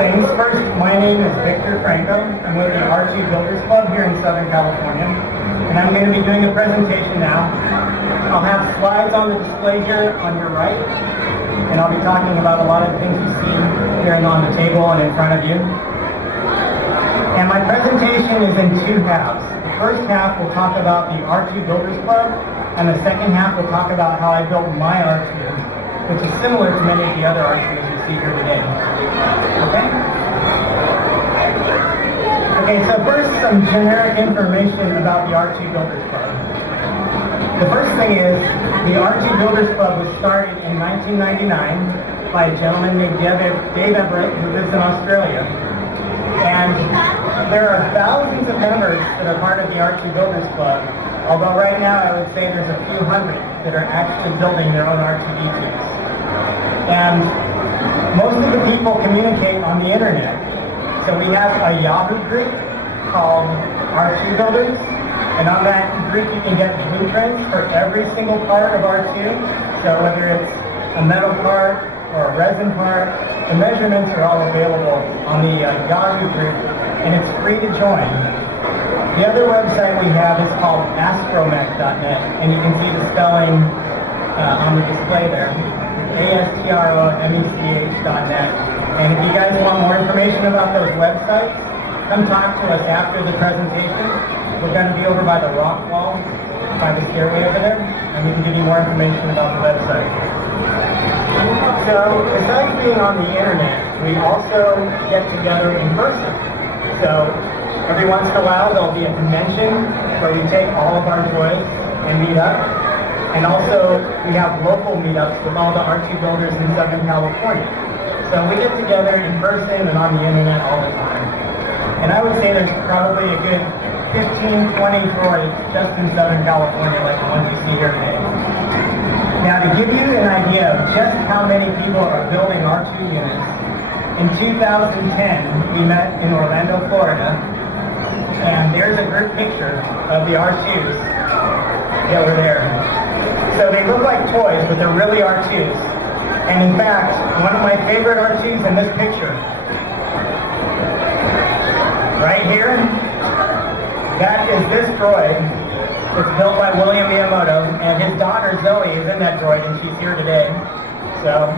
things. First, my name is Victor Franco. I'm with the R2 Builders Club here in Southern California, and I'm going to be doing a presentation now. I'll have slides on the display here on your right, and I'll be talking about a lot of the things you see here and on the table and in front of you. And my presentation is in two halves. The first half will talk about the R2 Builders Club, and the second half will talk about how I built my R2, which is similar to many of the other R2s you see here today. Okay? Okay, so first some generic information about the R2 Builders Club. The first thing is, the R2 Builders Club was started in 1999 by a gentleman named Dave Everett, who lives in Australia. And there are thousands of members that are part of the R2 Builders Club, although right now I would say there's a few hundred that are actually building their own artoo-detoos. And most of the people communicate on the internet. So we have a Yahoo group called R2Builders, and on that group you can get blueprints for every single part of R2. So whether it's a metal part or a resin part, the measurements are all available on the Yahoo group, and it's free to join. The other website we have is called astromech.net, and you can see the spelling on the display there. astromech.net. And if you guys want more information about those websites, come talk to us after the presentation. We're going to be over by the rock wall, by the stairway over there, and we can give you more information about the website. So, besides being on the internet, we also get together in person. So, every once in a while there'll be a convention where we take all of our toys and meet up. And also, we have local meetups with all the R2 builders in Southern California. So we get together in person and on the internet all the time. And I would say there's probably a good 15, 20 toys just in Southern California like the ones you see here today. Now, to give you an idea of just how many people are building R2 units, in 2010, we met in Orlando, Florida, and there's a group picture of the R2s over there. So they look like toys, but they're really R2s. And in fact, one of my favorite R2s in this picture, right here, that is this droid. It's built by William Miyamoto, and his daughter Zoe is in that droid, and she's here today. So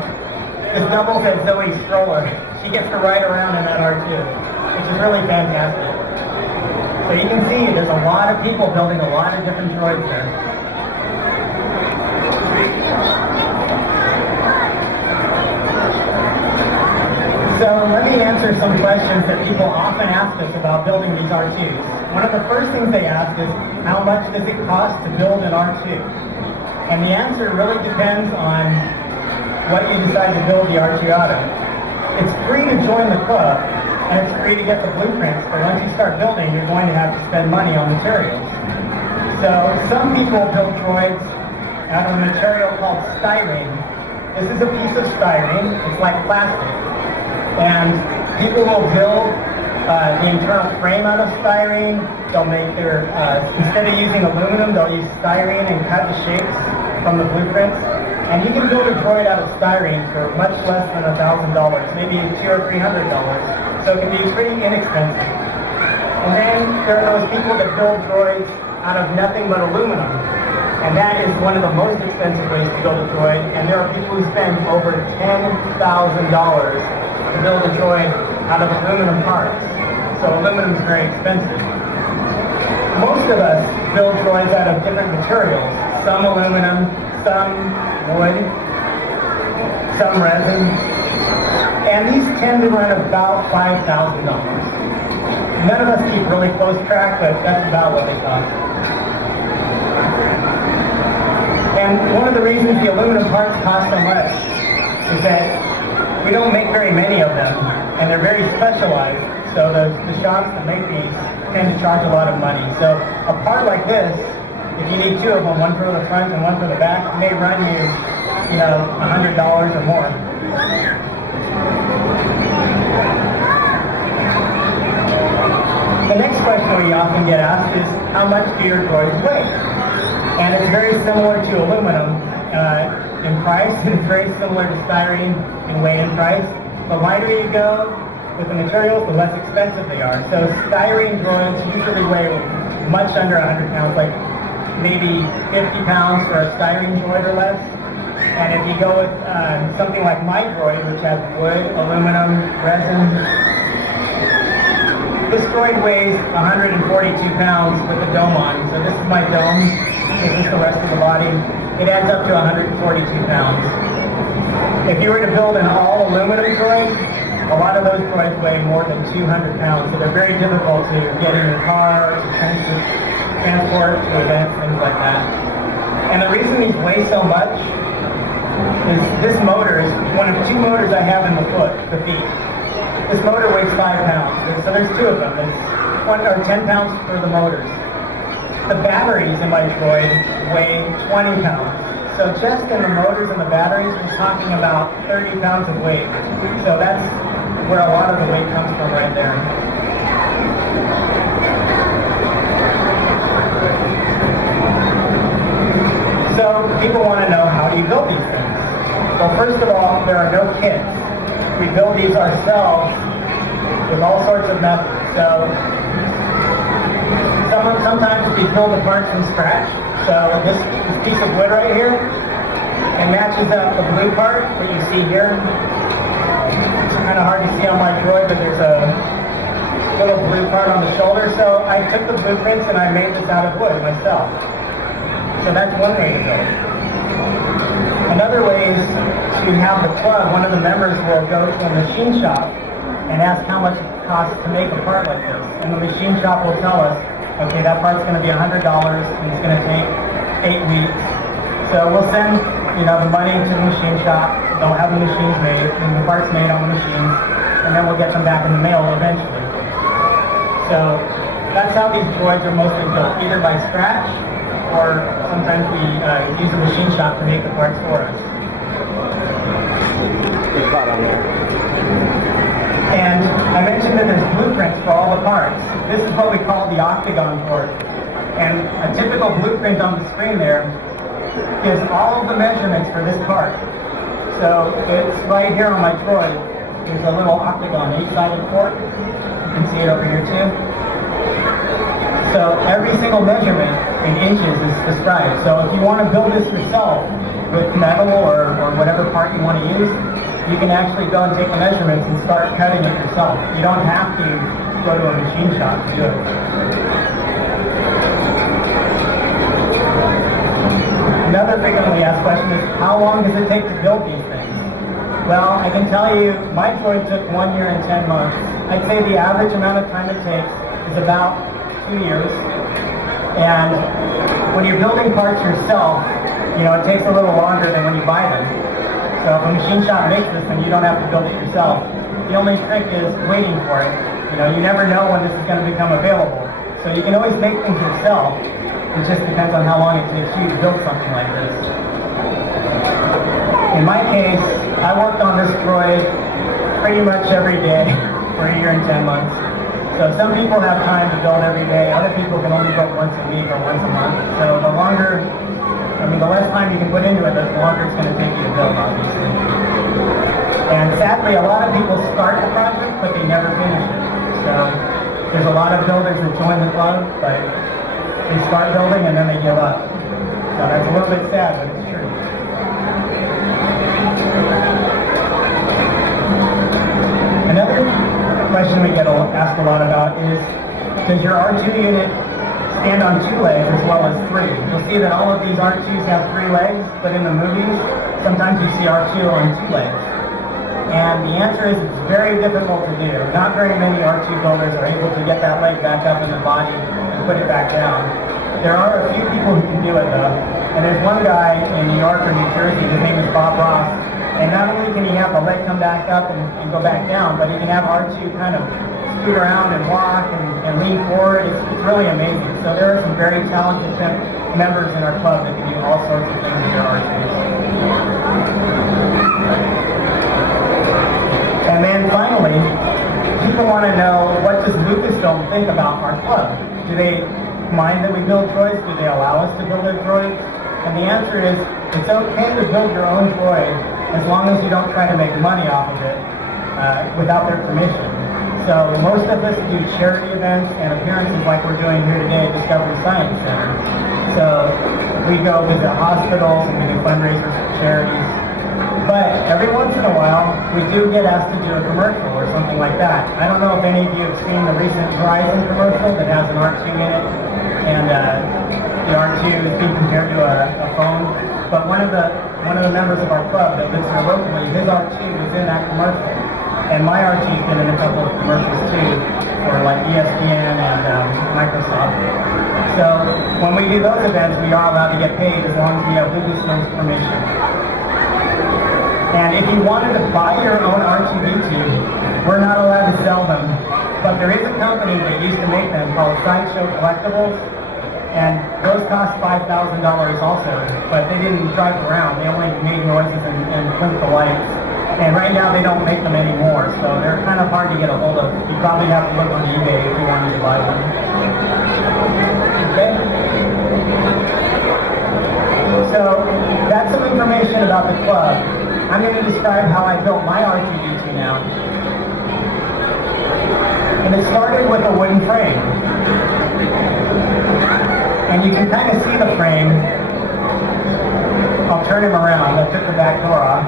this doubles as Zoe's stroller. She gets to ride around in that R2, which is really fantastic. So you can see there's a lot of people building a lot of different droids there. So let me answer some questions that people often ask us about building these R2s. One of the first things they ask is, how much does it cost to build an R2? And the answer really depends on what you decide to build the R2 out of. It's free to join the club, and it's free to get the blueprints, but once you start building, you're going to have to spend money on materials. So some people build droids out of a material called styrene. This is a piece of styrene. It's like plastic. And people will build the internal frame out of styrene. They'll make their, instead of using aluminum, they'll use styrene and cut the shapes from the blueprints. And you can build a droid out of styrene for much less than $1,000, maybe $200 or $300. So it can be pretty inexpensive. And then there are those people that build droids out of nothing but aluminum. And that is one of the most expensive ways to build a droid. And there are people who spend over $10,000 to build a droid out of aluminum parts. So aluminum is very expensive. Most of us build droids out of different materials. Some aluminum, some wood, some resin. And these tend to run about $5,000. None of us keep really close track, but that's about what they cost. And one of the reasons the aluminum parts cost so much is that we don't make very many of them, and they're very specialized, so the shops that make these tend to charge a lot of money. So a part like this, if you need two of them, one for the front and one for the back, may run you, $100 or more. The next question we often get asked is, how much do your droids weigh? And it's very similar to aluminum in price, and it's very similar to styrene in weight and price. The lighter you go, with the materials, the less expensive they are. So styrene droids usually weigh much under 100 pounds, like maybe 50 pounds for a styrene droid or less. And if you go with something like my droid, which has wood, aluminum, resin, this droid weighs 142 pounds with the dome on. So this is my dome. This is the rest of the body. It adds up to 142 pounds. If you were to build an all aluminum droid, a lot of those droids weigh more than 200 pounds. So they're very difficult to get in your car, to transport to events, things like that. And the reason these weigh so much is this motor is one of two motors I have in the feet. This motor weighs 5 pounds, so there's two of them. There's 10 pounds for the motors. The batteries in my droid weigh 20 pounds. So just in the motors and the batteries, we're talking about 30 pounds of weight. So that's where a lot of the weight comes from right there. So people want to know, how do you build these things? Well, first of all, there are no kits. We build these ourselves with all sorts of methods. So sometimes we build the parts from scratch. So this piece of wood right here, it matches up the blue part that you see here. It's kind of hard to see on my droid, but there's a little blue part on the shoulder. So I took the blueprints and I made this out of wood myself. So that's one way to go. Another way is to have the club. One of the members will go to a machine shop and ask how much it costs to make a part like this. And the machine shop will tell us, okay, that part's going to be $100 and it's going to take 8 weeks. So we'll send, the money to the machine shop. They'll have the machines made and the parts made on the machines, and then we'll get them back in the mail eventually. So that's how these droids are mostly built, either by scratch, or sometimes we use a machine shop to make the parts for us. And I mentioned that there's blueprints for all the parts. This is what we call the octagon port. And a typical blueprint on the screen there gives all of the measurements for this part. So it's right here on my droid. There's a little octagon, 8-sided port. You can see it over here too. So every single measurement in inches is described. So if you want to build this yourself with metal or whatever part you want to use, you can actually go and take the measurements and start cutting it yourself. You don't have to go to a machine shop to do it. Another frequently asked question is, how long does it take to build these things? Well, I can tell you, my droid took 1 year and 10 months. I'd say the average amount of time it takes is about 2 years. And when you're building parts yourself, it takes a little longer than when you buy them. So if a machine shop makes this, then you don't have to build it yourself. The only trick is waiting for it. You never know when this is going to become available. So you can always make things yourself. It just depends on how long it takes you to build something like this. In my case, I worked on this droid pretty much every day for 1 year and 10 months. So some people have time to build every day. Other people can only build once a week or once a month. So the less time you can put into it, the longer it's going to take you to build, obviously. And sadly, a lot of people start the project, but they never finish it. So there's a lot of builders that join the club, but they start building and then they give up. So that's a little bit sad, but it's true. Another question we get asked a lot about is, does your R2 unit stand on 2 legs as well as 3? You'll see that all of these R2s have 3 legs, but in the movies, sometimes you see R2 on 2 legs. And the answer is it's very difficult to do. Not very many R2 builders are able to get that leg back up in the body and put it back down. There are a few people who can do it though. And there's one guy in New York or New Jersey, his name is Bob Ross. And not only can he have the leg come back up and go back down, but he can have R2 kind of scoot around and walk and lean forward. It's really amazing. So there are some very talented members in our club that can do all sorts of things with their R2s. And then finally, people want to know, what does Lucasfilm think about our club? Do they mind that we build droids? Do they allow us to build their droids? And the answer is, it's okay to build your own droid as long as you don't try to make money off of it without their permission. So most of us do charity events and appearances like we're doing here today at Discovery Science Center. So we go visit hospitals and we do fundraisers for charities. But every once in a while, we do get asked to do a commercial or something like that. I don't know if any of you have seen the recent Verizon commercial that has an R2 in it, and the R2 is being compared to a phone. But one of the members of our club that lives here locally, his R2 was in that commercial, and my R2's been in a couple of commercials too, for like ESPN and Microsoft. So when we do those events, we are allowed to get paid as long as we have Lucasfilm's permission. And if you wanted to buy your own R2-detoo, we're not allowed to sell them. But there is a company that used to make them called Sideshow Collectibles, and those cost $5,000 also. But they didn't drive around; they only made noises and blinked the lights. And right now they don't make them anymore, so they're kind of hard to get a hold of. You probably have to look on eBay if you wanted to buy them. Okay. So that's some information about the club. I'm going to describe how I built my R2-detoo now. And it started with a wooden frame. And you can kind of see the frame. I'll turn him around. I took the back door off.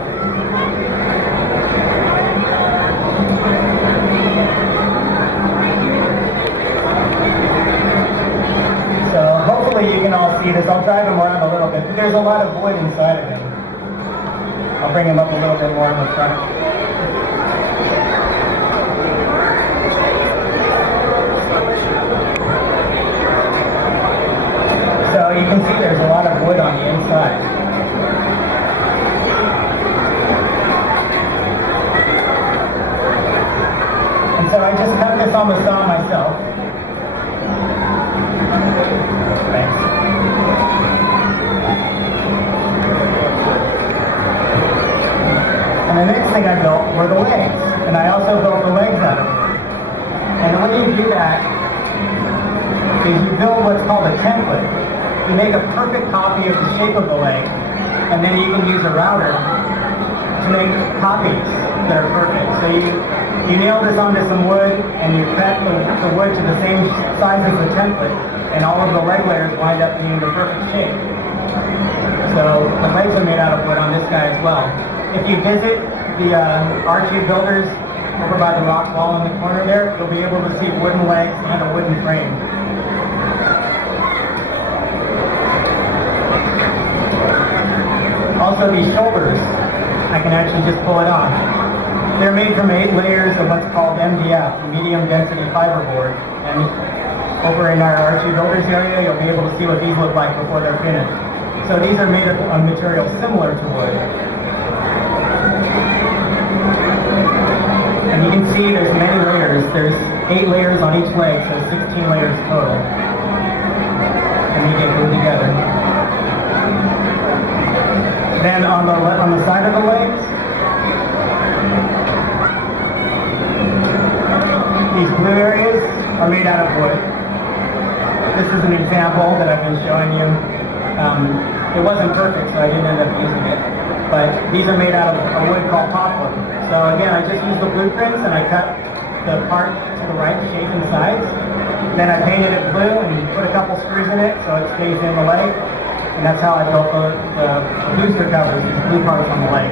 So hopefully you can all see this. I'll drive him around a little bit. But there's a lot of wood inside of him. I'll bring him up a little bit more in the front. So you can see there's a lot of wood on the inside. And so I just cut this on the saw myself. Thanks. And the next thing I built were the legs. And I also built the legs out of it. And the way you do that is you build what's called a template. You make a perfect copy of the shape of the leg, and then you can use a router to make copies that are perfect. So you nail this onto some wood, and you cut the wood to the same size as the template, and all of the leg layers wind up being the perfect shape. So the legs are made out of wood on this guy as well. If you visit the R2Builders over by the rock wall in the corner there, you'll be able to see wooden legs and a wooden frame. Also, these shoulders, I can actually just pull it off. They're made from 8 layers of what's called MDF, medium density fiberboard. And over in our R2Builders area, you'll be able to see what these look like before they're finished. So these are made of a material similar to wood. And you can see there's many layers. There's 8 layers on each leg, so 16 layers total. And they get glued together. Then on the side of the legs, these blue areas are made out of wood. This is an example that I've been showing you. It wasn't perfect, so I didn't end up using it. But these are made out of a wood called poplar. So again, I just used the blueprints and I cut the part to the right shape and size. Then I painted it blue and put a couple screws in it so it stays in the leg. And that's how I built the booster covers, these blue parts on the leg.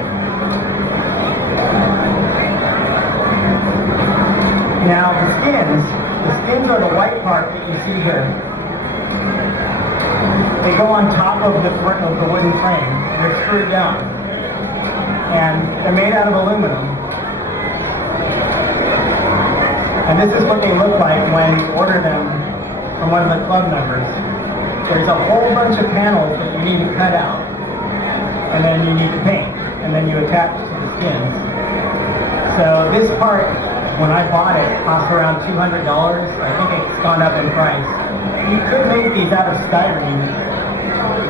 Now the skins are the white part that you see here. They go on top of the wooden frame. They're screwed down. And they're made out of aluminum. And this is what they look like when you order them from one of the club members. There's a whole bunch of panels that you need to cut out, and then you need to paint, and then you attach to the skins. So this part, when I bought it, cost around $200. I think it's gone up in price. You could make these out of styrene,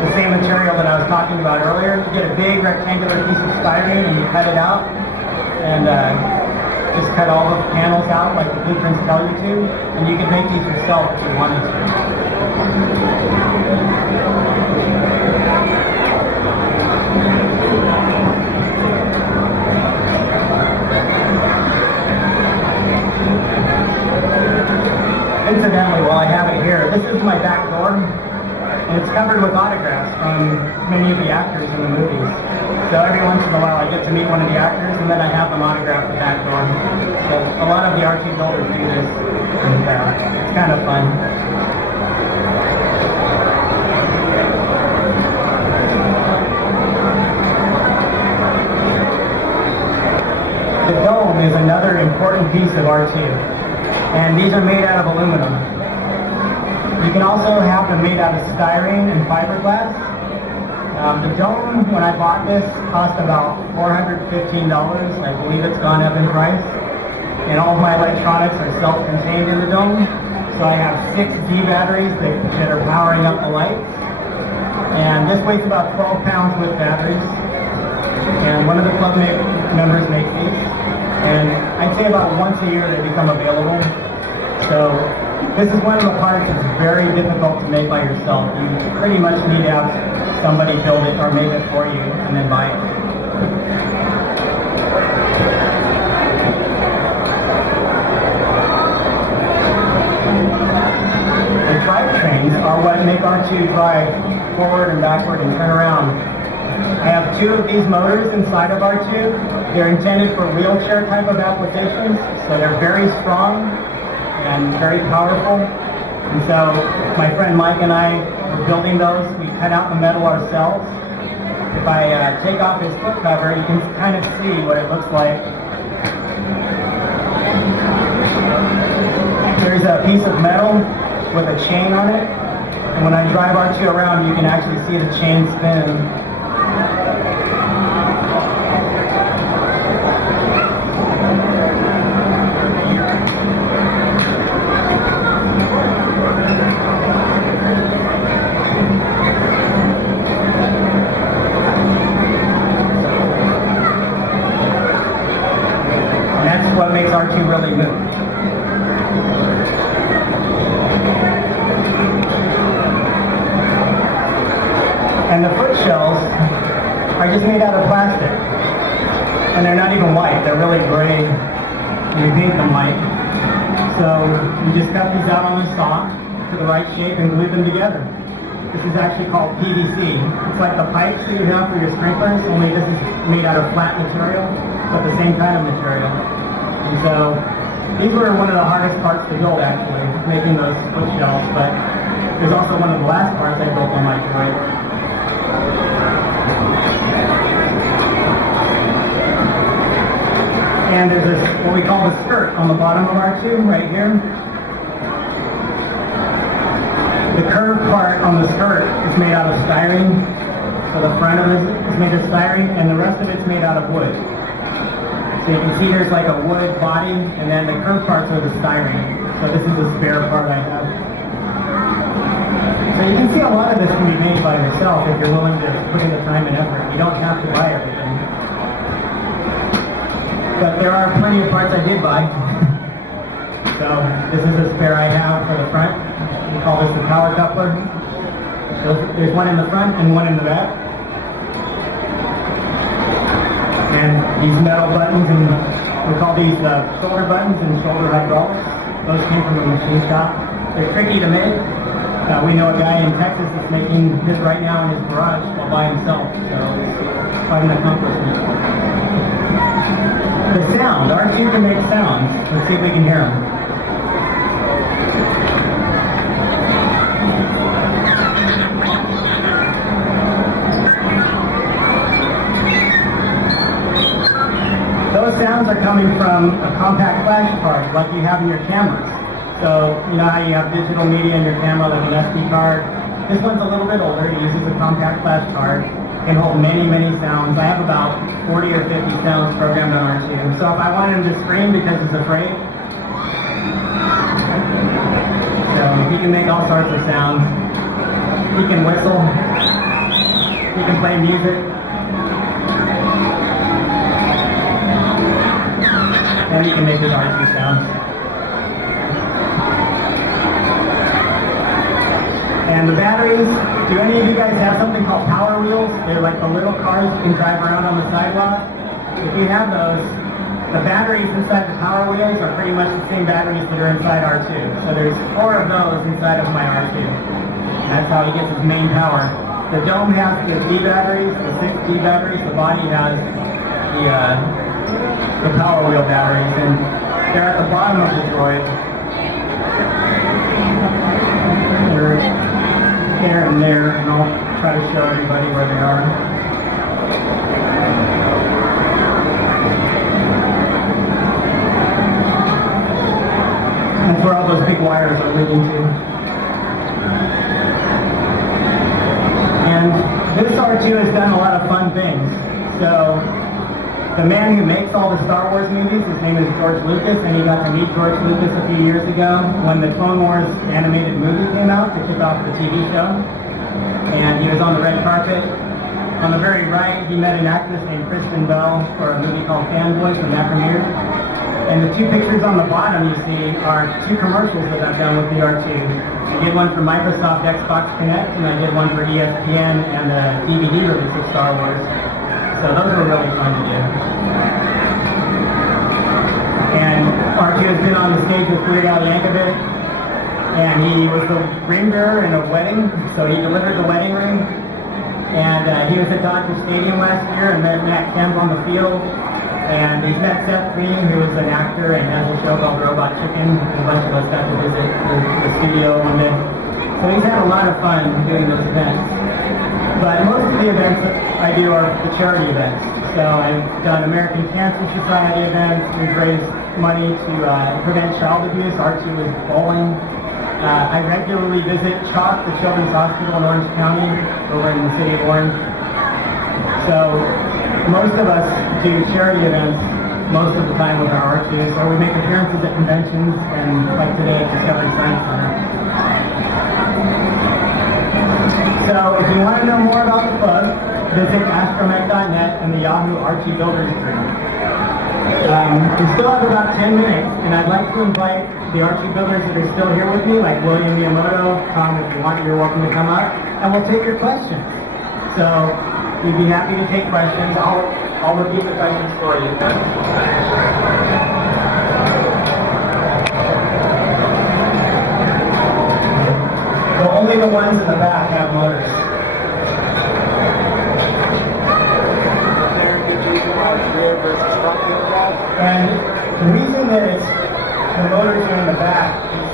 the same material that I was talking about earlier. You get a big rectangular piece of styrene and you cut it out, and just cut all the panels out like the blueprints tell you to, and you can make these yourself if you wanted to. incidentally, while I have it here, this is my back door, and it's covered with autographs from many of the actors in the movies. So every once in a while I get to meet one of the actors, and then I have them autograph the back door. So a lot of the R2 builders do this, and it's kind of fun. The dome is another important piece of R2, and these are made out of aluminum. You can also have them made out of styrene and fiberglass. The dome, when I bought this, cost about $415. I believe it's gone up in price. And all of my electronics are self-contained in the dome. So I have 6 D batteries that are powering up the lights. And this weighs about 12 pounds with batteries. And one of the club members makes these. And I'd say about once a year they become available. So this is one of the parts that's very difficult to make by yourself. You pretty much need to have somebody build it or make it for you and then buy it. The drivetrains are what make R2 drive forward and backward and turn around. I have 2 of these motors inside of R2. They're intended for wheelchair type of applications, so they're very strong and very powerful. And so my friend Mike and I were building those. We cut out the metal ourselves. If I take off his foot cover, you can kind of see what it looks like. There's a piece of metal with a chain on it. And when I drive R2 around, you can actually see the chain spin. What makes R2 really move. And the foot shells are just made out of plastic. And they're not even white, they're really gray. You paint them white. So you just cut these out on the saw to the right shape and glue them together. This is actually called PVC. It's like the pipes that you have for your sprinklers, only this is made out of flat material, but the same kind of material. And so these were one of the hardest parts to build, actually, making those foot shells, but it was also one of the last parts I built on my droid. And there's this, what we call the skirt on the bottom of R2, right here. The curved part on the skirt is made out of styrene, so the front of it is made of styrene, and the rest of it's made out of wood. So you can see there's like a wood body, and then the curved parts are the styrene. So this is the spare part I have. So you can see a lot of this can be made by yourself if you're willing to put in the time and effort. You don't have to buy everything. But there are plenty of parts I did buy. So this is the spare I have for the front. We call this the power coupler. There's one in the front and one in the back. And these metal buttons, and we call these shoulder buttons and shoulder hydraulics. Those came from a machine shop. They're tricky to make. We know a guy in Texas that's making his right now in his garage while by himself, so it's quite an accomplishment. The sound, R2 can make sounds. Let's see if we can hear them. Those sounds are coming from a compact flash card like you have in your cameras. So, you know how you have digital media in your camera like an SD card? This one's a little bit older. It uses a compact flash card. It can hold many, many sounds. I have about 40 or 50 sounds programmed on R2. So if I want him to scream because he's afraid, so he can make all sorts of sounds. He can whistle. He can play music. And you can make his R2 sounds. And the batteries, do any of you guys have something called Power Wheels? They're like the little cars you can drive around on the sidewalk. If you have those, The batteries inside the power wheels are pretty much the same batteries that are inside R2. So there's 4 of those inside of my R2. That's how he gets his main power. The dome has the D batteries, the 6 D batteries. The body has the power wheel batteries, and they're at the bottom of the droid. They're there and there, and I'll try to show everybody where they are. That's where all those big wires are leading to. And this R2 has done a lot of fun things. So the man who makes all the Star Wars movies, his name is George Lucas, and he got to meet George Lucas a few years ago when the Clone Wars animated movie came out to kick off the TV show. And he was on the red carpet. On the very right, he met an actress named Kristen Bell for a movie called Fanboys when that premiered. And the 2 pictures on the bottom you see are 2 commercials that I've done with the R2. I did one for Microsoft Xbox Connect, and I did one for ESPN and the DVD release of Star Wars. So those were really fun to do. And R2 has been on the stage with Weird Al Yankovic, and he was the ring bearer in a wedding, so he delivered the wedding ring. And he was at Dodger Stadium last year and met Matt Kemp on the field. And he's met Seth Green, who is an actor and has a show called Robot Chicken. And a bunch of us got to visit the studio one day. So he's had a lot of fun doing those events. But most of the events I do are the charity events. So I've done American Cancer Society events. We've raised money to prevent child abuse. R2 is bowling. I regularly visit CHOP, the Children's Hospital in Orange County, over in the city of Orange. So most of us do charity events most of the time with our R2s, or we make appearances at conventions, and like today at Discovery Science Center. So if you want to know more about the club, visit astromech.net and the Yahoo R2Builders group. We still have about 10 minutes, and I'd like to invite the R2Builders that are still here with me, like William Miyamoto. Tom, if you want, you're welcome to come up, and we'll take your questions. So we'd be happy to take questions. I'll repeat the questions for you. So only the ones in the back have motors. And the reason that the motors are in the back is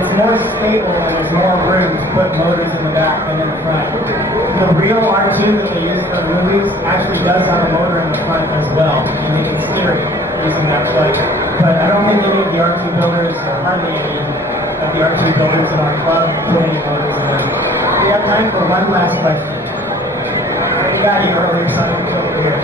it's more stable and there's more room to put motors in the back than in the front. The real R2 that they use for the movies actually does have a motor in the front as well, and they can steer it using that plug. But I don't think any of the R2 builders, or hardly any of the R2 builders in our club, put any motors in them. We have time for one last question. We got you earlier, so I'm over here.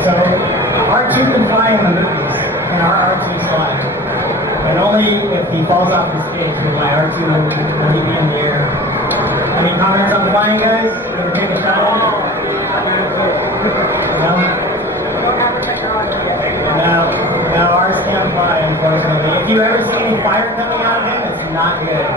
So R2 can fly in the movies, and our R2 flies. And only if he falls off the stage will my R2 will he be in the air. Any comments on flying, guys? You want to take a shot at it? No, ours can't fly, unfortunately. If you ever see any fire coming out of him, it's not good.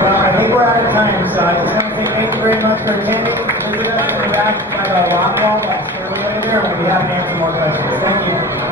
Well, I think we're out of time, so I just want to say thank you very much for attending. Visit us in the back by the lock wall, that's early later, and we'll be happy to answer more questions. Thank you.